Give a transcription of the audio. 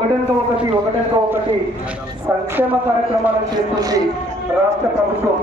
ఒకటెనక ఒకటి ఒకటెనక ఒకటి సంక్షేమ కార్యక్రమాలు చేస్తుంది రాష్ట్ర ప్రభుత్వం